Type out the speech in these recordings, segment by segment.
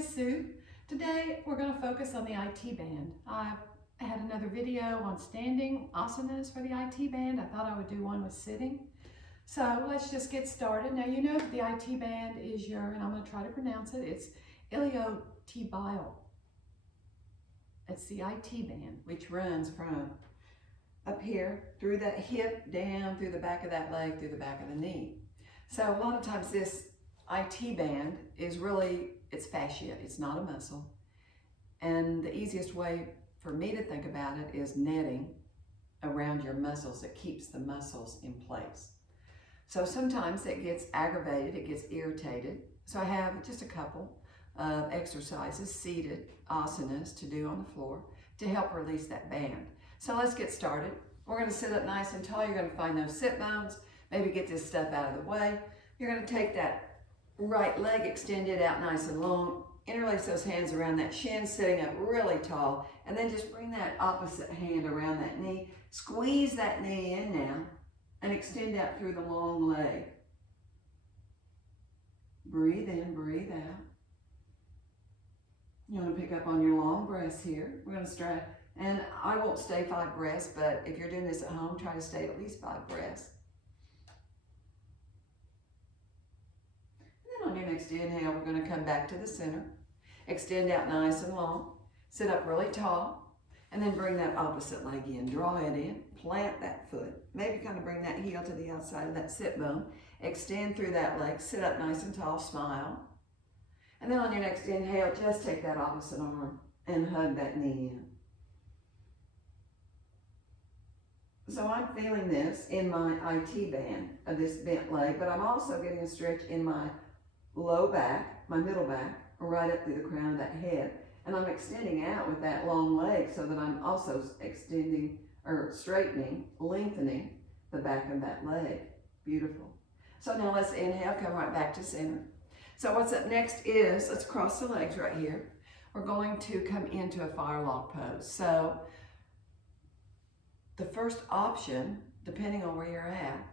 is Sue. Today we're going to focus on the IT band. I had another video on standing asanas for the IT band. I thought I would do one with sitting. So let's just get started. Now you know that the IT band is and I'm going to try to pronounce it, it's iliotibial. It's the IT band, which runs from up here through that hip, down through the back of that leg, through the back of the knee. So a lot of times this IT band is really, it's fascia, it's not a muscle. And the easiest way for me to think about it is netting around your muscles that keeps the muscles in place. So sometimes it gets aggravated, it gets irritated. So I have just a couple of exercises, seated asanas to do on the floor to help release that band. So let's get started. We're gonna sit up nice and tall. You're gonna find those sit bones, maybe get this stuff out of the way. You're gonna take that right leg, extend it out nice and long, interlace those hands around that shin, sitting up really tall, and then just bring that opposite hand around that knee. Squeeze that knee in now and extend out through the long leg. Breathe in, breathe out. You want to pick up on your long breaths here. We're going to start, and I won't stay 5 breaths, but if you're doing this at home, try to stay at least 5 breaths. And then on your next inhale, we're going to come back to the center. Extend out nice and long. Sit up really tall, and then bring that opposite leg in. Draw it in, plant that foot. Maybe kind of bring that heel to the outside of that sit bone. Extend through that leg, sit up nice and tall, smile. And then on your next inhale, just take that opposite arm and hug that knee in. So I'm feeling this in my IT band of this bent leg, but I'm also getting a stretch in my low back, my middle back, right up through the crown of that head. And I'm extending out with that long leg so that I'm also extending or straightening, lengthening the back of that leg. Beautiful. So now let's inhale, come right back to center. So what's up next is, let's cross the legs right here. We're going to come into a fire log pose. So the first option, depending on where you're at,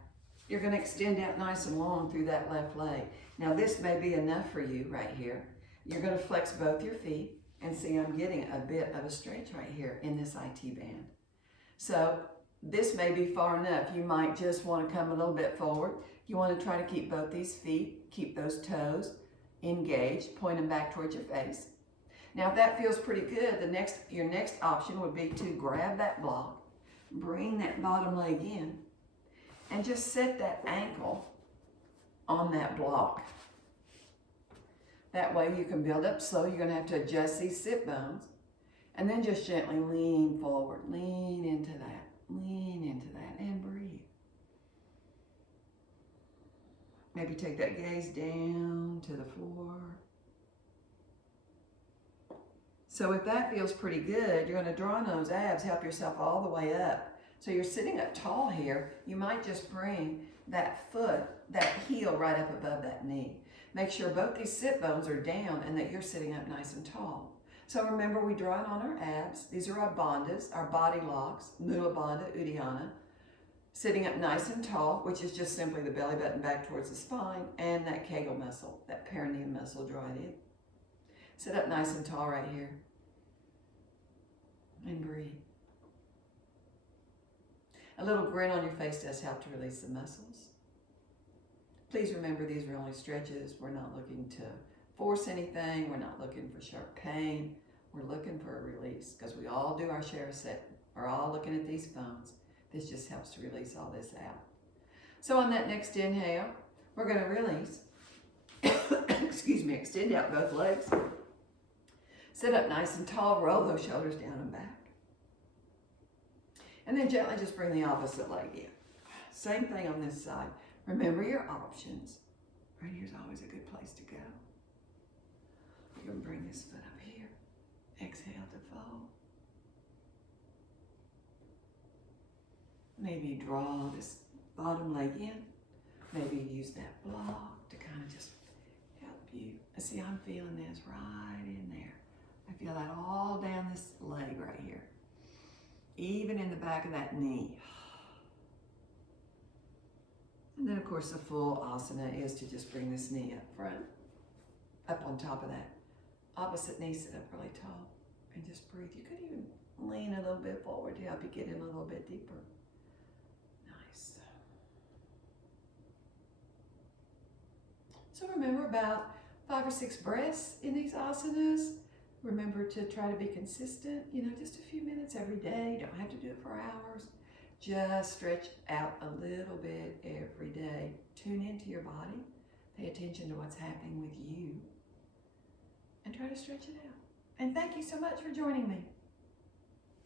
you're going to extend out nice and long through that left leg. Now this may be enough for you right here. You're going to flex both your feet and see I'm getting a bit of a stretch right here in this IT band. So this may be far enough. You might just want to come a little bit forward. You want to try to keep both these feet, keep those toes engaged, point them back towards your face. Now if that feels pretty good, your next option would be to grab that block, bring that bottom leg in, and just set that ankle on that block. That way you can build up slow. You're going to have to adjust these sit bones, and then just gently lean forward, lean into that, and breathe. Maybe take that gaze down to the floor. So if that feels pretty good, you're going to draw on those abs, help yourself all the way up. So you're sitting up tall here. You might just bring that foot, that heel right up above that knee. Make sure both these sit bones are down and that you're sitting up nice and tall. So remember, we draw on our abs. These are our bandhas, our body locks, Mula Bandha, Uddiyana. Sitting up nice and tall, which is just simply the belly button back towards the spine, and that Kegel muscle, that perineum muscle, draw it in. Sit up nice and tall right here. And breathe. A little grin on your face does help to release the muscles. Please remember, these are only stretches. We're not looking to force anything. We're not looking for sharp pain. We're looking for a release, because we all do our share of sitting. We're all looking at these phones. This just helps to release all this out. So on that next inhale, we're going to release. Excuse me, extend out both legs. Sit up nice and tall, roll those shoulders down and back. And then gently just bring the opposite leg in. Same thing on this side. Remember your options. Right here's always a good place to go. You're going to bring this foot up here. Exhale to fold. Maybe draw this bottom leg in. Maybe use that block to kind of just help you. See, I'm feeling this right in there. I feel that all down this leg right here. Even in the back of that knee. And then of course the full asana is to just bring this knee up front, up on top of that opposite knee sit up really tall and just breathe. You could even lean a little bit forward to help you get in a little bit deeper. Nice. So remember, about 5 or 6 breaths in these asanas. Remember to try to be consistent, just a few minutes every day. You don't have to do it for hours. Just stretch out a little bit every day. Tune into your body. Pay attention to what's happening with you. And try to stretch it out. And thank you so much for joining me.